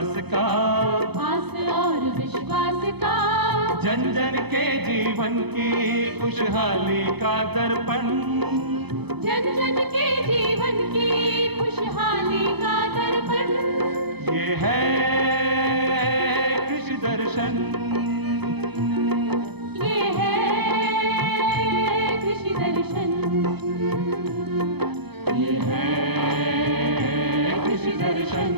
विश्वास का, आस और विश्वास का, जन जन के जीवन की खुशहाली का दर्पण, जन जन के जीवन की खुशहाली का दर्पण, ये है कृषि दर्शन, ये है कृषि दर्शन, ये है कृषि दर्शन।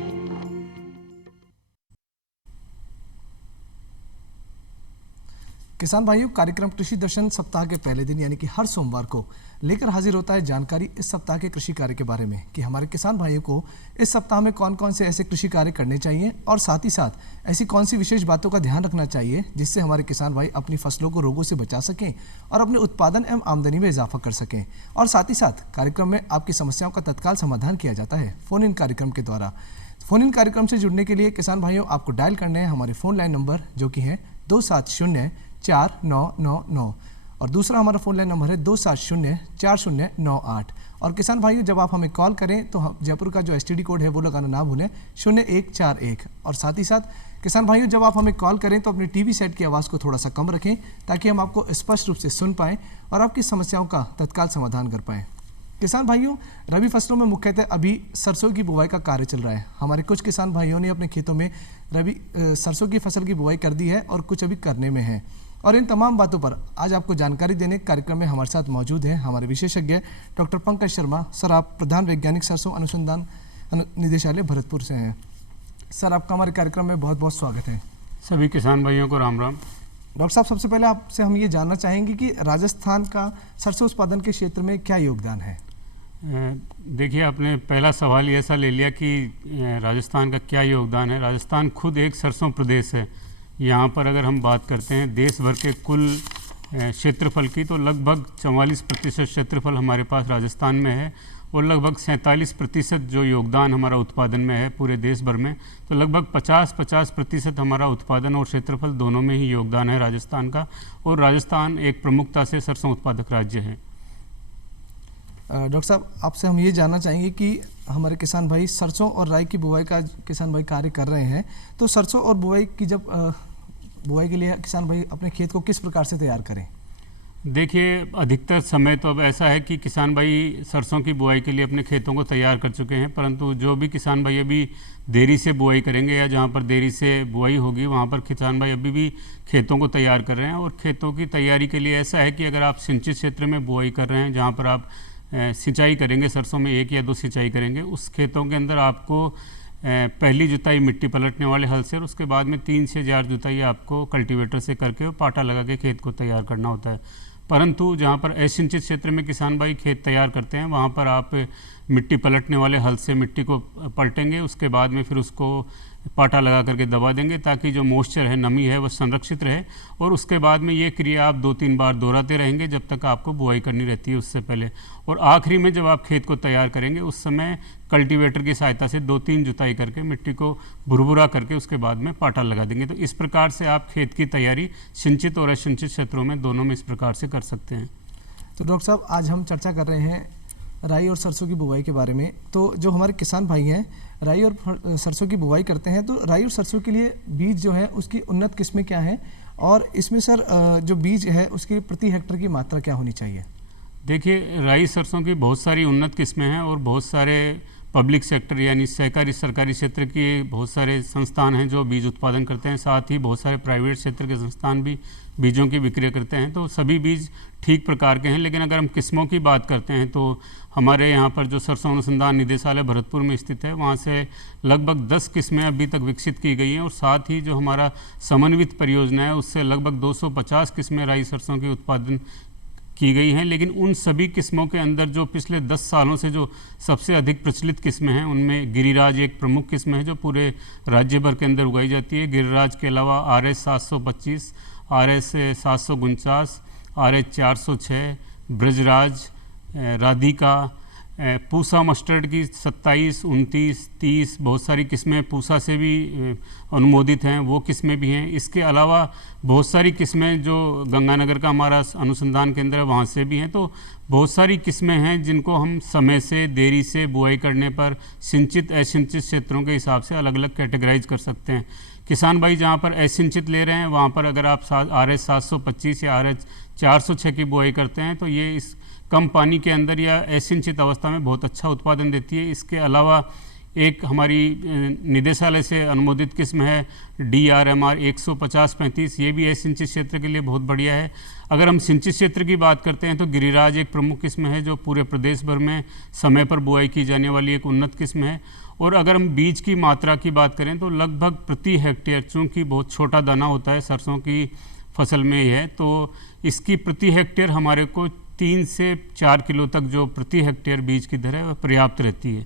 किसान भाइयों, कार्यक्रम कृषि दर्शन सप्ताह के पहले दिन यानी कि हर सोमवार को लेकर हाजिर होता है जानकारी इस सप्ताह के कृषि कार्य के बारे में कि हमारे किसान भाइयों को इस सप्ताह में कौन कौन से ऐसे कृषि कार्य करने चाहिए और साथ ही साथ ऐसी कौन सी विशेष बातों का ध्यान रखना चाहिए जिससे हमारे किसान भाई अपनी फसलों को रोगों से बचा सकें और अपने उत्पादन एवं आमदनी में इजाफा कर सकें। और साथ ही साथ कार्यक्रम में आपकी समस्याओं का तत्काल समाधान किया जाता है फ़ोन इन कार्यक्रम के द्वारा। फ़ोन इन कार्यक्रम से जुड़ने के लिए किसान भाइयों आपको डायल करने हैं हमारे फ़ोन लाइन नंबर जो कि है 2704999 और दूसरा हमारा फ़ोन लाइन नंबर है 2704098। और किसान भाइयों जब आप हमें कॉल करें तो हम जयपुर का जो STD कोड है वो लगाना ना भूलें 0141। और साथ ही साथ किसान भाइयों जब आप हमें कॉल करें तो अपने टीवी सेट की आवाज़ को थोड़ा सा कम रखें ताकि हम आपको स्पष्ट रूप से सुन पाएँ और आपकी समस्याओं का तत्काल समाधान कर पाएँ। किसान भाइयों, रबी फसलों में मुख्यतः अभी सरसों की बुवाई का कार्य चल रहा है। हमारे कुछ किसान भाइयों ने अपने खेतों में सरसों की फसल की बुवाई कर दी है और कुछ अभी करने में है। और इन तमाम बातों पर आज आपको जानकारी देने के कार्यक्रम में हमारे साथ मौजूद हैं हमारे विशेषज्ञ डॉक्टर पंकज शर्मा। सर, आप प्रधान वैज्ञानिक सरसों अनुसंधान निदेशालय भरतपुर से हैं। सर, आपका हमारे कार्यक्रम में बहुत बहुत स्वागत है। सभी किसान भाइयों को राम राम। डॉक्टर साहब, सबसे पहले आपसे हम ये जानना चाहेंगे कि राजस्थान का सरसों उत्पादन के क्षेत्र में क्या योगदान है। देखिए, आपने पहला सवाल ही ऐसा ले लिया कि राजस्थान का क्या योगदान है। राजस्थान खुद एक सरसों प्रदेश है। यहाँ पर अगर हम बात करते हैं देश भर के कुल क्षेत्रफल की तो लगभग 44% क्षेत्रफल हमारे पास राजस्थान में है और लगभग 47% जो योगदान हमारा उत्पादन में है पूरे देश भर में। तो लगभग 50% हमारा उत्पादन और क्षेत्रफल दोनों में ही योगदान है राजस्थान का। और राजस्थान एक प्रमुखता से सरसों उत्पादक राज्य है। डॉक्टर साहब, आपसे हम ये जानना चाहेंगे कि हमारे किसान भाई सरसों और राई की बुवाई का किसान भाई कार्य कर रहे हैं, तो सरसों और बुवाई की जब बुवाई के लिए किसान भाई अपने खेत को किस प्रकार से तैयार करें। देखिए, अधिकतर समय तो अब ऐसा है कि किसान भाई सरसों की बुआई के लिए अपने खेतों को तैयार कर चुके हैं, परंतु जो भी किसान भाई अभी देरी से बुआई करेंगे या जहाँ पर देरी से बुआई होगी वहाँ पर किसान भाई अभी भी खेतों को तैयार कर रहे हैं। और खेतों की तैयारी के लिए ऐसा है कि अगर आप सिंचित क्षेत्र में बुआई कर रहे हैं जहाँ पर आप सिंचाई करेंगे, सरसों में 1 या 2 सिंचाई करेंगे, उस खेतों के अंदर आपको पहली जुताई मिट्टी पलटने वाले हल से और उसके बाद में 3 से 4 जुताई आपको कल्टीवेटर से करके और पाटा लगा के खेत को तैयार करना होता है। परंतु जहाँ पर असिंचित क्षेत्र में किसान भाई खेत तैयार करते हैं वहाँ पर आप मिट्टी पलटने वाले हल से मिट्टी को पलटेंगे, उसके बाद में फिर उसको पाटा लगा करके दबा देंगे ताकि जो मॉइस्चर है, नमी है, वह संरक्षित रहे। और उसके बाद में ये क्रिया आप 2-3 बार दोहराते रहेंगे जब तक आपको बुआई करनी रहती है उससे पहले। और आखिरी में जब आप खेत को तैयार करेंगे उस समय कल्टीवेटर की सहायता से 2-3 जुताई करके मिट्टी को भुरभुरा करके उसके बाद में पाटा लगा देंगे। तो इस प्रकार से आप खेत की तैयारी सिंचित और असिंचित क्षेत्रों में दोनों में इस प्रकार से कर सकते हैं। तो डॉक्टर साहब, आज हम चर्चा कर रहे हैं राई और सरसों की बुवाई के बारे में। तो जो हमारे किसान भाई हैं राई और सरसों की बुवाई करते हैं, तो राई और सरसों के लिए बीज जो है उसकी उन्नत किस्में क्या हैं और इसमें सर जो बीज है उसकी प्रति हेक्टर की मात्रा क्या होनी चाहिए। देखिए, राई सरसों की बहुत सारी उन्नत किस्में हैं और बहुत सारे पब्लिक सेक्टर यानी सहकारी सरकारी क्षेत्र के बहुत सारे संस्थान हैं जो बीज उत्पादन करते हैं। साथ ही बहुत सारे प्राइवेट क्षेत्र के संस्थान भी बीजों की विक्रय करते हैं। तो सभी बीज ठीक प्रकार के हैं। लेकिन अगर हम किस्मों की बात करते हैं तो हमारे यहाँ पर जो सरसों अनुसंधान निदेशालय भरतपुर में स्थित है वहाँ से लगभग 10 किस्में अभी तक विकसित की गई हैं। और साथ ही जो हमारा समन्वित परियोजना है उससे लगभग 250 किस्में राई सरसों के उत्पादन की गई हैं। लेकिन उन सभी किस्मों के अंदर जो पिछले 10 सालों से जो सबसे अधिक प्रचलित किस्में हैं उनमें गिरिराज एक प्रमुख किस्म है जो पूरे राज्य भर के अंदर उगाई जाती है। गिरिराज के अलावा RS 725, RS 749, RS 406, Brajraj, Radhika, Pusa mustard की 27, 29, 30 बहुत सारी किस्में पूसा से भी अनुमोदित हैं, वो किस्में भी हैं। इसके अलावा बहुत सारी किस्में जो गंगानगर का हमारा अनुसंधान केंद्र है वहाँ से भी हैं। तो बहुत सारी किस्में हैं जिनको हम समय से देरी से बुआई करने पर सिंचित असिंचित क्षेत्रों के हिसाब से अलग अलग कैटेगराइज कर सकते हैं। किसान भाई जहाँ पर असिंचित ले रहे हैं वहाँ पर अगर आप RH 725 या RH 406 की बुआई करते हैं तो ये इस कम पानी के अंदर या असिंचित अवस्था में बहुत अच्छा उत्पादन देती है। इसके अलावा एक हमारी निदेशालय से अनुमोदित किस्म है DRMR 150-35, ये भी असिंचित क्षेत्र के लिए बहुत बढ़िया है। अगर हम सिंचित क्षेत्र की बात करते हैं तो गिरिराज एक प्रमुख किस्म है जो पूरे प्रदेश भर में समय पर बुआई की जाने वाली एक उन्नत किस्म है। और अगर हम बीज की मात्रा की बात करें तो लगभग प्रति हेक्टेयर, चूँकि बहुत छोटा दाना होता है सरसों की फसल में है, तो इसकी प्रति हेक्टेयर हमारे को 3 से 4 किलो तक जो प्रति हेक्टेयर बीज की दर है वह पर्याप्त रहती है।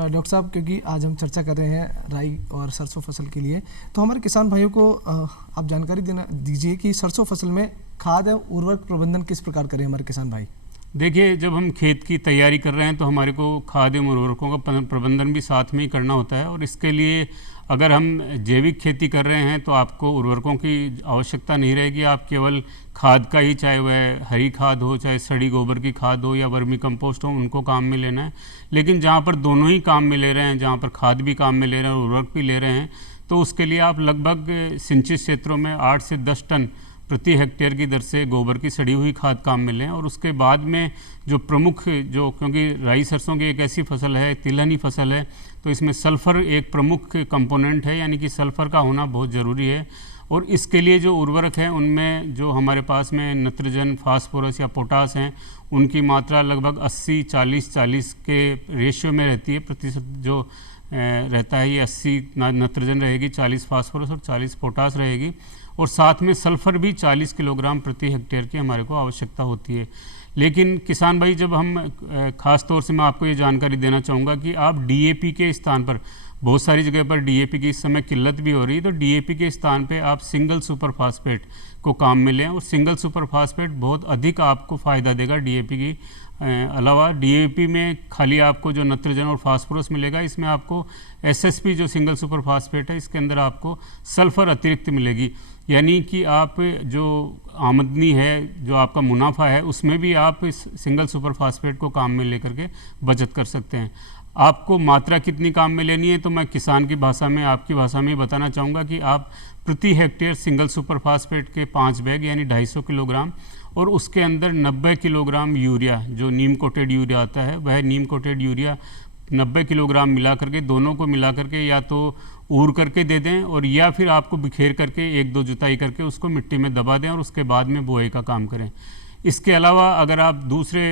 डॉक्टर साहब, क्योंकि आज हम चर्चा कर रहे हैं राई और सरसों फसल के लिए, तो हमारे किसान भाइयों को आप जानकारी दीजिए कि सरसों फसल में खाद और उर्वरक प्रबंधन किस प्रकार करें हमारे किसान भाई। देखिए, जब हम खेत की तैयारी कर रहे हैं तो हमारे को खाद एवं उर्वरकों का प्रबंधन भी साथ में ही करना होता है। और इसके लिए अगर हम जैविक खेती कर रहे हैं तो आपको उर्वरकों की आवश्यकता नहीं रहेगी। आप केवल खाद का ही, चाहे वह हरी खाद हो, चाहे सड़ी गोबर की खाद हो या वर्मी कंपोस्ट हो, उनको काम में लेना है। लेकिन जहाँ पर दोनों ही काम में ले रहे हैं, जहाँ पर खाद भी काम में ले रहे हैं और उर्वरक भी ले रहे हैं, तो उसके लिए आप लगभग सिंचित क्षेत्रों में 8 से 10 टन प्रति हेक्टेयर की दर से गोबर की सड़ी हुई खाद काम में लें। और उसके बाद में जो प्रमुख, जो क्योंकि राई सरसों की एक ऐसी फसल है, तिलहनी फसल है, तो इसमें सल्फ़र एक प्रमुख कंपोनेंट है, यानी कि सल्फ़र का होना बहुत ज़रूरी है। और इसके लिए जो उर्वरक हैं उनमें जो हमारे पास में नाइट्रोजन, फास्फोरस या पोटास हैं, उनकी मात्रा लगभग 80-40-40 के रेशियो में रहती है। प्रतिशत जो रहता है ये 80 नाइट्रोजन रहेगी, 40 फास्फोरस और 40 पोटास रहेगी। और साथ में सल्फ़र भी 40 किलोग्राम प्रति हेक्टेयर की हमारे को आवश्यकता होती है। लेकिन किसान भाई, जब हम ख़ास तौर से मैं आपको ये जानकारी देना चाहूँगा कि आप DAP के स्थान पर, बहुत सारी जगह पर DAP की इस समय किल्लत भी हो रही है, तो DAP के स्थान पे आप सिंगल सुपर फास्फेट को काम में लें। और सिंगल सुपर फास्फेट बहुत अधिक आपको फ़ायदा देगा DAP की अलावा। DAP में खाली आपको जो नाइट्रोजन और फास्फोरस मिलेगा, इसमें आपको SSP जो सिंगल सुपर फास्फेट है, इसके अंदर आपको सल्फ़र अतिरिक्त मिलेगी। यानी कि आप जो आमदनी है, जो आपका मुनाफा है, उसमें भी आप इस सिंगल सुपर फास्फेट को काम में लेकर के बचत कर सकते हैं। आपको मात्रा कितनी काम में लेनी है तो मैं किसान की भाषा में, आपकी भाषा में ही बताना चाहूँगा कि आप प्रति हेक्टेयर सिंगल सुपर फास्फेट के 5 बैग यानी 250 किलोग्राम और उसके अंदर 90 किलोग्राम यूरिया, जो नीम कोटेड यूरिया आता है, वह नीम कोटेड यूरिया 90 किलोग्राम मिला करके, दोनों को मिला करके या तो ऊर करके दे दें और या फिर आपको बिखेर करके 1-2 जुताई करके उसको मिट्टी में दबा दें और उसके बाद में बुआई का काम करें। इसके अलावा अगर आप दूसरे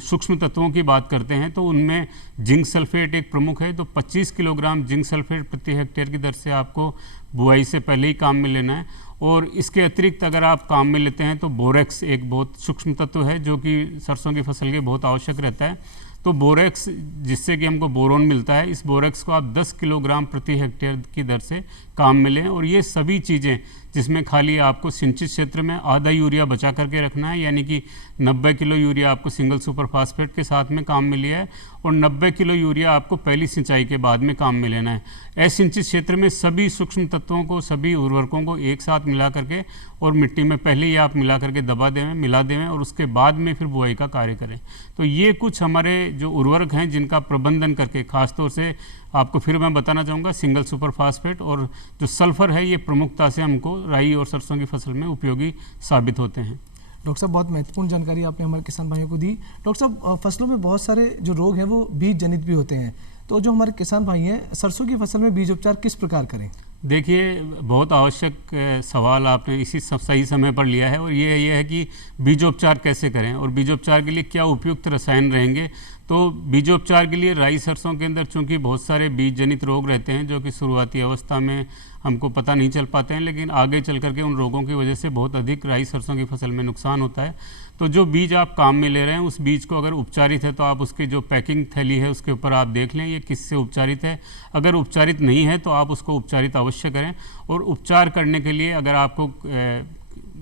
सूक्ष्म तत्वों की बात करते हैं तो उनमें जिंक सल्फेट एक प्रमुख है। तो 25 किलोग्राम जिंक सल्फेट प्रति हेक्टेयर की दर से आपको बुआई से पहले ही काम में लेना है। और इसके अतिरिक्त अगर आप काम में लेते हैं तो बोरेक्स एक बहुत सूक्ष्म तत्व है जो कि सरसों की फसल के बहुत आवश्यक रहता है। तो बोरेक्स, जिससे कि हमको बोरोन मिलता है, इस बोरेक्स को आप 10 किलोग्राम प्रति हेक्टेयर की दर से काम में लें। और ये सभी चीज़ें जिसमें खाली आपको सिंचित क्षेत्र में आधा यूरिया बचा करके रखना है, यानी कि 90 किलो यूरिया आपको सिंगल सुपर फास्फेट के साथ में काम में लिया है और 90 किलो यूरिया आपको पहली सिंचाई के बाद में काम में लेना है। असिंचित क्षेत्र में सभी सूक्ष्म तत्वों को, सभी उर्वरकों को एक साथ मिला करके और मिट्टी में पहले ही आप मिला करके दबा देवें, मिला देवें और उसके बाद में फिर बुआई का कार्य करें। तो ये कुछ हमारे जो उर्वरक हैं जिनका प्रबंधन करके, खासतौर से आपको फिर मैं बताना चाहूँगा, सिंगल सुपर फास्फेट और जो सल्फ़र है, ये प्रमुखता से हमको राई और सरसों की फसल में उपयोगी साबित होते हैं। डॉक्टर साहब, बहुत महत्वपूर्ण जानकारी आपने हमारे किसान भाइयों को दी। डॉक्टर साहब, फसलों में बहुत सारे जो रोग हैं वो बीज जनित भी होते हैं, तो जो हमारे किसान भाई हैं, सरसों की फसल में बीज उपचार किस प्रकार करें? देखिए, बहुत आवश्यक सवाल आपने इसी सही समय पर लिया है और ये है कि बीजोपचार कैसे करें और बीजोपचार के लिए क्या उपयुक्त रसायन रहेंगे। तो बीजोपचार के लिए राई सरसों के अंदर चूंकि बहुत सारे बीज जनित रोग रहते हैं जो कि शुरुआती अवस्था में हमको पता नहीं चल पाते हैं, लेकिन आगे चल करके उन रोगों की वजह से बहुत अधिक राई सरसों की फसल में नुकसान होता है। तो जो बीज आप काम में ले रहे हैं, उस बीज को अगर उपचारित है तो आप उसकी जो पैकिंग थैली है उसके ऊपर आप देख लें ये किससे उपचारित है। अगर उपचारित नहीं है तो आप उसको उपचारित अवश्य करें। और उपचार करने के लिए अगर आपको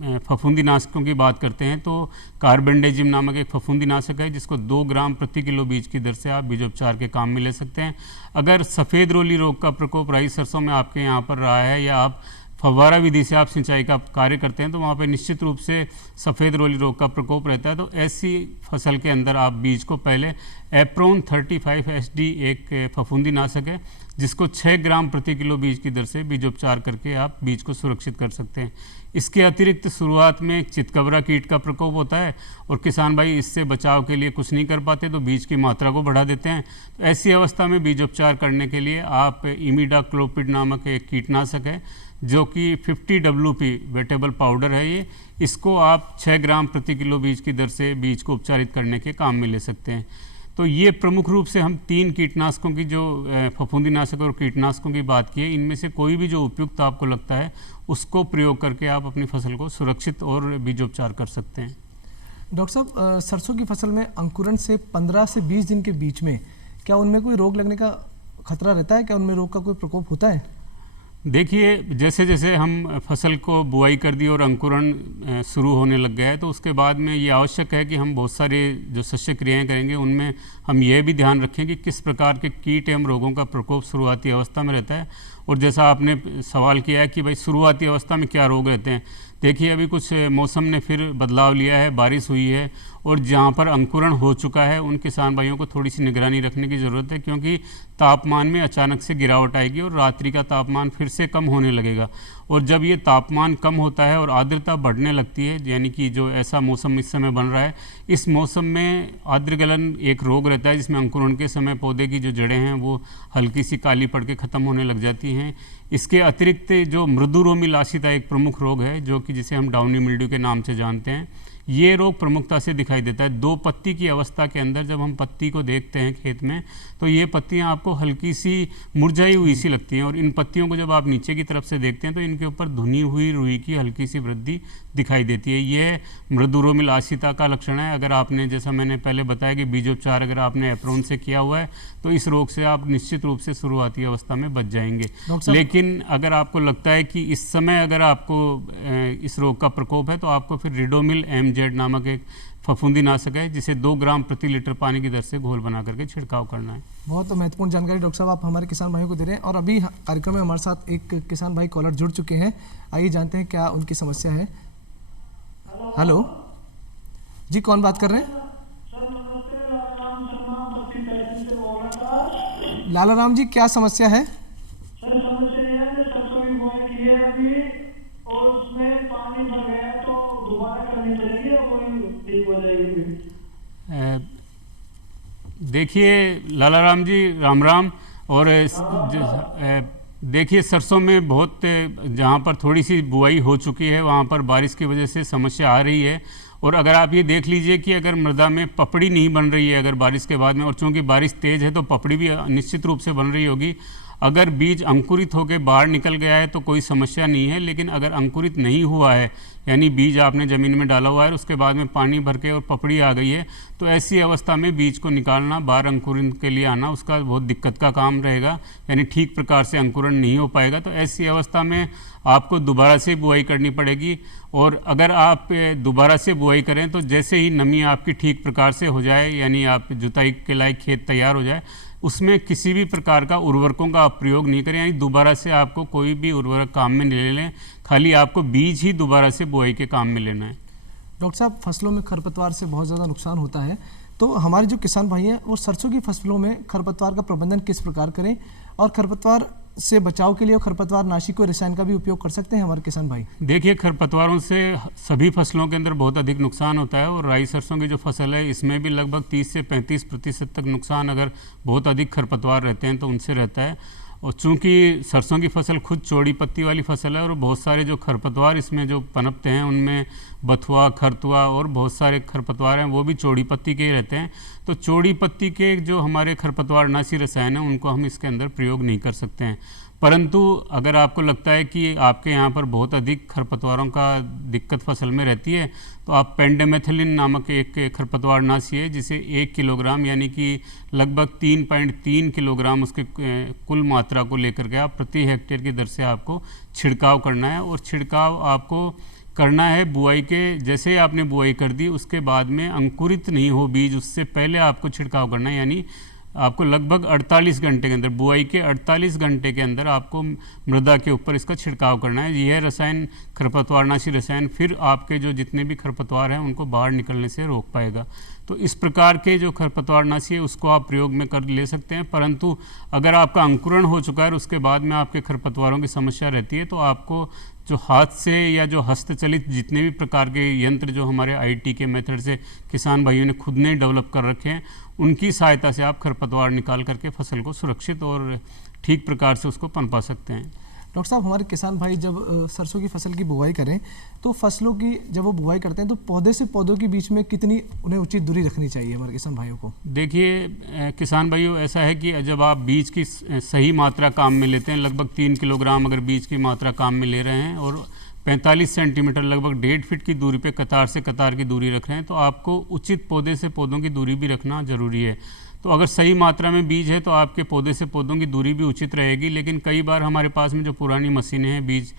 फफूंदीनाशकों की बात करते हैं तो कार्बेंडाजिम नामक एक फफूंदीनाशक है जिसको 2 ग्राम प्रति किलो बीज की दर से आप बीजोपचार के काम में ले सकते हैं। अगर सफ़ेद रोली रोग का प्रकोप राई सरसों में आपके यहाँ पर रहा है या आप फव्वारा विधि से आप सिंचाई का कार्य करते हैं तो वहाँ पे निश्चित रूप से सफ़ेद रोली रोग का प्रकोप रहता है। तो ऐसी फसल के अंदर आप बीज को पहले एप्रोन 35 SD एक फफूंदीनाशक है जिसको 6 ग्राम प्रति किलो बीज की दर से बीजोपचार करके आप बीज को सुरक्षित कर सकते हैं। इसके अतिरिक्त शुरुआत में चितकबरा कीट का प्रकोप होता है और किसान भाई इससे बचाव के लिए कुछ नहीं कर पाते तो बीज की मात्रा को बढ़ा देते हैं। तो ऐसी अवस्था में बीजोपचार करने के लिए आप इमिडाक्लोपिड नामक एक कीटनाशक है जो कि 50 WP वेटेबल पाउडर है, ये इसको आप 6 ग्राम प्रति किलो बीज की दर से बीज को उपचारित करने के काम में ले सकते हैं। तो ये प्रमुख रूप से हम 3 कीटनाशकों की जो फफूंदीनाशक और कीटनाशकों की बात की है, इनमें से कोई भी जो उपयुक्त आपको लगता है उसको प्रयोग करके आप अपनी फसल को सुरक्षित और बीजोपचार कर सकते हैं। डॉक्टर साहब, सरसों की फसल में अंकुरण से 15 से 20 दिन के बीच में क्या उनमें कोई रोग लगने का खतरा रहता है? क्या उनमें रोग का कोई प्रकोप होता है? देखिए, जैसे जैसे हम फसल को बुआई कर दी और अंकुरण शुरू होने लग गया है तो उसके बाद में ये आवश्यक है कि हम बहुत सारे जो शस्य क्रियाएं करेंगे उनमें हम ये भी ध्यान रखें कि किस प्रकार के कीट एवं रोगों का प्रकोप शुरुआती अवस्था में रहता है। और जैसा आपने सवाल किया है कि भाई शुरुआती अवस्था में क्या रोग रहते हैं, देखिए अभी कुछ मौसम ने फिर बदलाव लिया है, बारिश हुई है और जहाँ पर अंकुरण हो चुका है उन किसान भाइयों को थोड़ी सी निगरानी रखने की ज़रूरत है क्योंकि तापमान में अचानक से गिरावट आएगी और रात्रि का तापमान फिर से कम होने लगेगा। और जब ये तापमान कम होता है और आर्द्रता बढ़ने लगती है, यानी कि जो ऐसा मौसम इस समय बन रहा है, इस मौसम में आर्द्रगलन एक रोग रहता है जिसमें अंकुरण के समय पौधे की जो जड़ें हैं वो हल्की सी काली पड़ के ख़त्म होने लग जाती हैं। इसके अतिरिक्त जो मृदु रोमी लासिता एक प्रमुख रोग है जो कि जिसे हम डाउनी मिल्ड्यू के नाम से जानते हैं, ये रोग प्रमुखता से दिखाई देता है 2 पत्ती की अवस्था के अंदर। जब हम पत्ती को देखते हैं खेत में तो ये पत्तियां आपको हल्की सी मुरझाई हुई सी लगती हैं और इन पत्तियों को जब आप नीचे की तरफ से देखते हैं तो इनके ऊपर धुनी हुई रुई की हल्की सी वृद्धि दिखाई देती है। ये मृदुरोमी लासिता का लक्षण है। अगर आपने, जैसा मैंने पहले बताया कि बीजोपचार अगर आपने एप्रोन से किया हुआ है तो इस रोग से आप निश्चित रूप से शुरुआती अवस्था में बच जाएंगे। लेकिन अगर आपको लगता है कि इस समय अगर आपको इस रोग का प्रकोप है तो आपको फिर रिडोमिल MZ नामक एक फफूंदीनाशक है जिसे 2 ग्राम प्रति लीटर पानी की दर से घोल बना करके छिड़काव करना है। बहुत महत्वपूर्ण जानकारी डॉक्टर साहब आप हमारे किसान भाइयों को दे रहे हैं। और अभी कार्यक्रम में हमारे साथ एक किसान भाई कॉलर जुड़ चुके हैं, आइए जानते हैं क्या उनकी समस्या है। हेलो जी, कौन बात कर रहे हैं? लाला राम जी, क्या समस्या है? सर समस्या यह है सरसों की बुआई की है अभी और उसमें पानी भर गया है तो दोबारा करनी पड़ेगी और वही ठीक हो जाएगी। देखिए लाला राम जी, राम राम। और देखिए सरसों में बहुत जहाँ पर थोड़ी सी बुआई हो चुकी है वहाँ पर बारिश की वजह से समस्या आ रही है। और अगर आप ये देख लीजिए कि अगर मृदा में पपड़ी नहीं बन रही है अगर बारिश के बाद में, और चूँकि बारिश तेज़ है तो पपड़ी भी निश्चित रूप से बन रही होगी। अगर बीज अंकुरित होकर बाहर निकल गया है तो कोई समस्या नहीं है, लेकिन अगर अंकुरित नहीं हुआ है यानी बीज आपने ज़मीन में डाला हुआ है और उसके बाद में पानी भर के और पपड़ी आ गई है तो ऐसी अवस्था में बीज को निकालना, बाहर अंकुरण के लिए आना, उसका बहुत दिक्कत का काम रहेगा, यानी ठीक प्रकार से अंकुरण नहीं हो पाएगा। तो ऐसी अवस्था में आपको दोबारा से बुआई करनी पड़ेगी। और अगर आप दोबारा से बुआई करें तो जैसे ही नमी आपकी ठीक प्रकार से हो जाए, यानी आप जुताई के लायक खेत तैयार हो जाए, उसमें किसी भी प्रकार का उर्वरकों का आप प्रयोग नहीं करें, यानी दोबारा से आपको कोई भी उर्वरक काम में नहीं ले लें, खाली आपको बीज ही दोबारा से बुआई के काम में लेना है। डॉक्टर साहब, फसलों में खरपतवार से बहुत ज़्यादा नुकसान होता है, तो हमारे जो किसान भाई हैं वो सरसों की फसलों में खरपतवार का प्रबंधन किस प्रकार करें और खरपतवार से बचाव के लिए खरपतवार नाशी को रसायन का भी उपयोग कर सकते हैं हमारे किसान भाई? देखिए, खरपतवारों से सभी फसलों के अंदर बहुत अधिक नुकसान होता है और राई सरसों की जो फसल है इसमें भी लगभग 30 से 35% तक नुकसान अगर बहुत अधिक खरपतवार रहते हैं तो उनसे रहता है। और चूंकि सरसों की फसल खुद चौड़ी पत्ती वाली फसल है और बहुत सारे जो खरपतवार इसमें जो पनपते हैं उनमें बथुआ, खरतुआ और बहुत सारे खरपतवार हैं वो भी चौड़ी पत्ती के ही रहते हैं। तो चौड़ी पत्ती के जो हमारे खरपतवारनाशी रसायन हैं उनको हम इसके अंदर प्रयोग नहीं कर सकते हैं। परंतु अगर आपको लगता है कि आपके यहाँ पर बहुत अधिक खरपतवारों का दिक्कत फसल में रहती है तो आप पेंडेमेथिलिन नामक एक खरपतवारनाशी है जिसे 1 किलोग्राम यानी कि लगभग 3.3 किलोग्राम उसके कुल मात्रा को लेकर के आप प्रति हेक्टेयर की दर से आपको छिड़काव करना है। और छिड़काव आपको करना है बुआई के जैसे आपने बुआई कर दी उसके बाद में अंकुरित नहीं हो बीज, उससे पहले आपको छिड़काव करना है। यानी आपको लगभग 48 घंटे के अंदर, बुआई के 48 घंटे के अंदर आपको मृदा के ऊपर इसका छिड़काव करना है। यह रसायन, खरपतवारनाशी रसायन, फिर आपके जो जितने भी खरपतवार हैं उनको बाहर निकलने से रोक पाएगा। तो इस प्रकार के जो खरपतवारनाशी है उसको आप प्रयोग में कर ले सकते हैं। परंतु अगर आपका अंकुरण हो चुका है और उसके बाद में आपके खरपतवारों की समस्या रहती है, तो आपको जो हाथ से या जो हस्तचलित जितने भी प्रकार के यंत्र जो हमारे IT के मेथड से किसान भाइयों ने खुद ने डेवलप कर रखे हैं, उनकी सहायता से आप खरपतवार निकाल करके फसल को सुरक्षित और ठीक प्रकार से उसको पनपा सकते हैं। डॉक्टर साहब, हमारे किसान भाई जब सरसों की फसल की बुआई करें तो फसलों की जब वो बुआई करते हैं तो पौधे से पौधों के बीच में कितनी उन्हें उचित दूरी रखनी चाहिए हमारे किसान भाइयों को? देखिए किसान भाइयों, ऐसा है कि जब आप बीज की सही मात्रा काम में लेते हैं, लगभग 3 किलोग्राम अगर बीज की मात्रा काम में ले रहे हैं और 45 सेंटीमीटर लगभग 1.5 फीट की दूरी पे कतार से कतार की दूरी रख रहे हैं, तो आपको उचित पौधे से पौधों की दूरी भी रखना जरूरी है। तो अगर सही मात्रा में बीज है तो आपके पौधे से पौधों की दूरी भी उचित रहेगी। लेकिन कई बार हमारे पास में जो पुरानी मशीनें हैं, बीज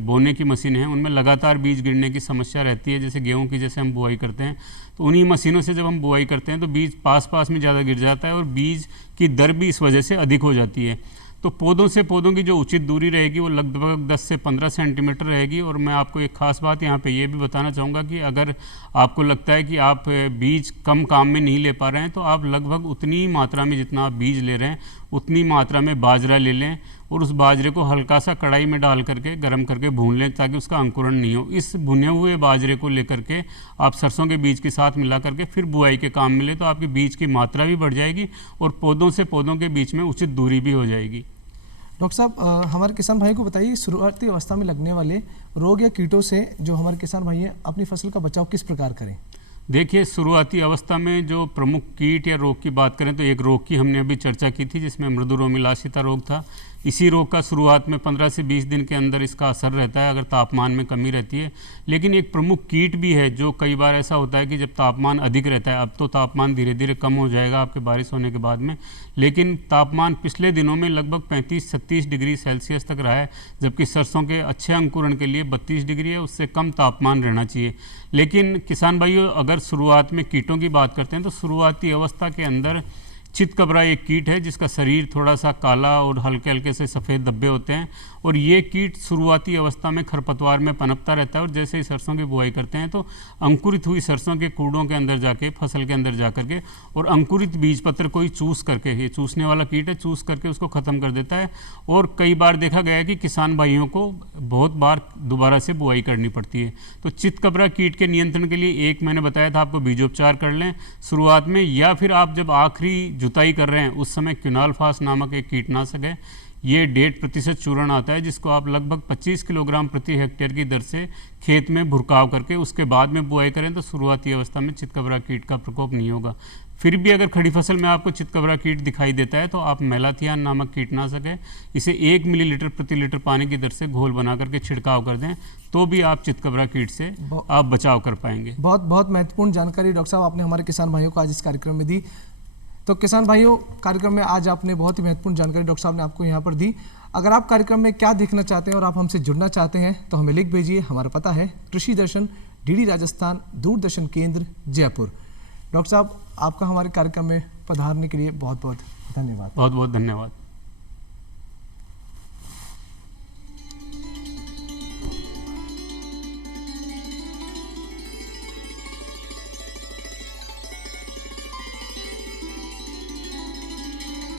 बोने की मशीनें हैं, उनमें लगातार बीज गिरने की समस्या रहती है। जैसे गेहूं की जैसे हम बुआई करते हैं तो उन्हीं मशीनों से जब हम बुआई करते हैं तो बीज पास पास में ज़्यादा गिर जाता है और बीज की दर भी इस वजह से अधिक हो जाती है। तो पौधों से पौधों की जो उचित दूरी रहेगी वो लगभग 10 से 15 सेंटीमीटर रहेगी। और मैं आपको एक खास बात यहाँ पे ये भी बताना चाहूँगा कि अगर आपको लगता है कि आप बीज कम काम में नहीं ले पा रहे हैं, तो आप लगभग उतनी मात्रा में जितना आप बीज ले रहे हैं उतनी मात्रा में बाजरा ले लें और उस बाजरे को हल्का सा कढ़ाई में डाल करके गर्म करके भून लें ताकि उसका अंकुरण नहीं हो। इस भुने हुए बाजरे को लेकर के आप सरसों के बीज के साथ मिला करके फिर बुआई के काम में लें, तो आपकी बीज की मात्रा भी बढ़ जाएगी और पौधों से पौधों के बीच में उचित दूरी भी हो जाएगी। डॉक्टर साहब, हमारे किसान भाई को बताइए शुरुआती अवस्था में लगने वाले रोग या कीटों से जो हमारे किसान भाई हैं अपनी फसल का बचाव किस प्रकार करें? देखिए, शुरुआती अवस्था में जो प्रमुख कीट या रोग की बात करें तो एक रोग की हमने अभी चर्चा की थी जिसमें मृदुरोमिलासिता रोग था। इसी रोग का शुरुआत में 15 से 20 दिन के अंदर इसका असर रहता है अगर तापमान में कमी रहती है। लेकिन एक प्रमुख कीट भी है जो कई बार ऐसा होता है कि जब तापमान अधिक रहता है, अब तो तापमान धीरे धीरे कम हो जाएगा आपके बारिश होने के बाद में, लेकिन तापमान पिछले दिनों में लगभग 35-36 डिग्री सेल्सियस तक रहा है, जबकि सरसों के अच्छे अंकुरण के लिए 32 डिग्री है, उससे कम तापमान रहना चाहिए। लेकिन किसान भाइयों, अगर शुरुआत में कीटों की बात करते हैं तो शुरुआती अवस्था के अंदर चितकबरा एक कीट है जिसका शरीर थोड़ा सा काला और हल्के हल्के से सफ़ेद धब्बे होते हैं और ये कीट शुरुआती अवस्था में खरपतवार में पनपता रहता है और जैसे ही सरसों की बुआई करते हैं तो अंकुरित हुई सरसों के कूड़ों के अंदर जाके, फसल के अंदर जा करके और अंकुरित बीज पत्र को ही चूस करके, ये चूसने वाला कीट है, चूस करके उसको ख़त्म कर देता है। और कई बार देखा गया है कि किसान भाइयों को बहुत बार दोबारा से बुआई करनी पड़ती है। तो चितकबरा कीट के नियंत्रण के लिए एक मैंने बताया था आपको बीजोपचार कर लें शुरुआत में, या फिर आप जब आखिरी जुताई कर रहे हैं उस समय क्विनालफास नामक एक कीटनाशक है, ये 1.5% चूर्ण आता है जिसको आप लगभग 25 किलोग्राम प्रति हेक्टेयर की दर से खेत में भुरकाव करके उसके बाद में बुआई करें तो शुरुआती अवस्था में चितकबरा कीट का प्रकोप नहीं होगा। फिर भी अगर खड़ी फसल में आपको चितकबरा कीट दिखाई देता है तो आप मेलाथियान नामक कीटनाशक है, इसे 1 मिलीलीटर प्रति लीटर पानी की दर से घोल बना करके छिड़काव कर दें तो भी आप चितकबरा कीट से आप बचाव कर पाएंगे। बहुत बहुत महत्वपूर्ण जानकारी डॉक्टर साहब आपने हमारे किसान भाइयों को आज इस कार्यक्रम में दी। तो किसान भाइयों, कार्यक्रम में आज आपने बहुत ही महत्वपूर्ण जानकारी डॉक्टर साहब ने आपको यहाँ पर दी। अगर आप कार्यक्रम में क्या देखना चाहते हैं और आप हमसे जुड़ना चाहते हैं तो हमें लिख भेजिए। हमारा पता है कृषि दर्शन, DD राजस्थान, दूरदर्शन केंद्र, जयपुर। डॉक्टर साहब, आपका हमारे कार्यक्रम में पधारने के लिए बहुत बहुत धन्यवाद। बहुत बहुत धन्यवाद।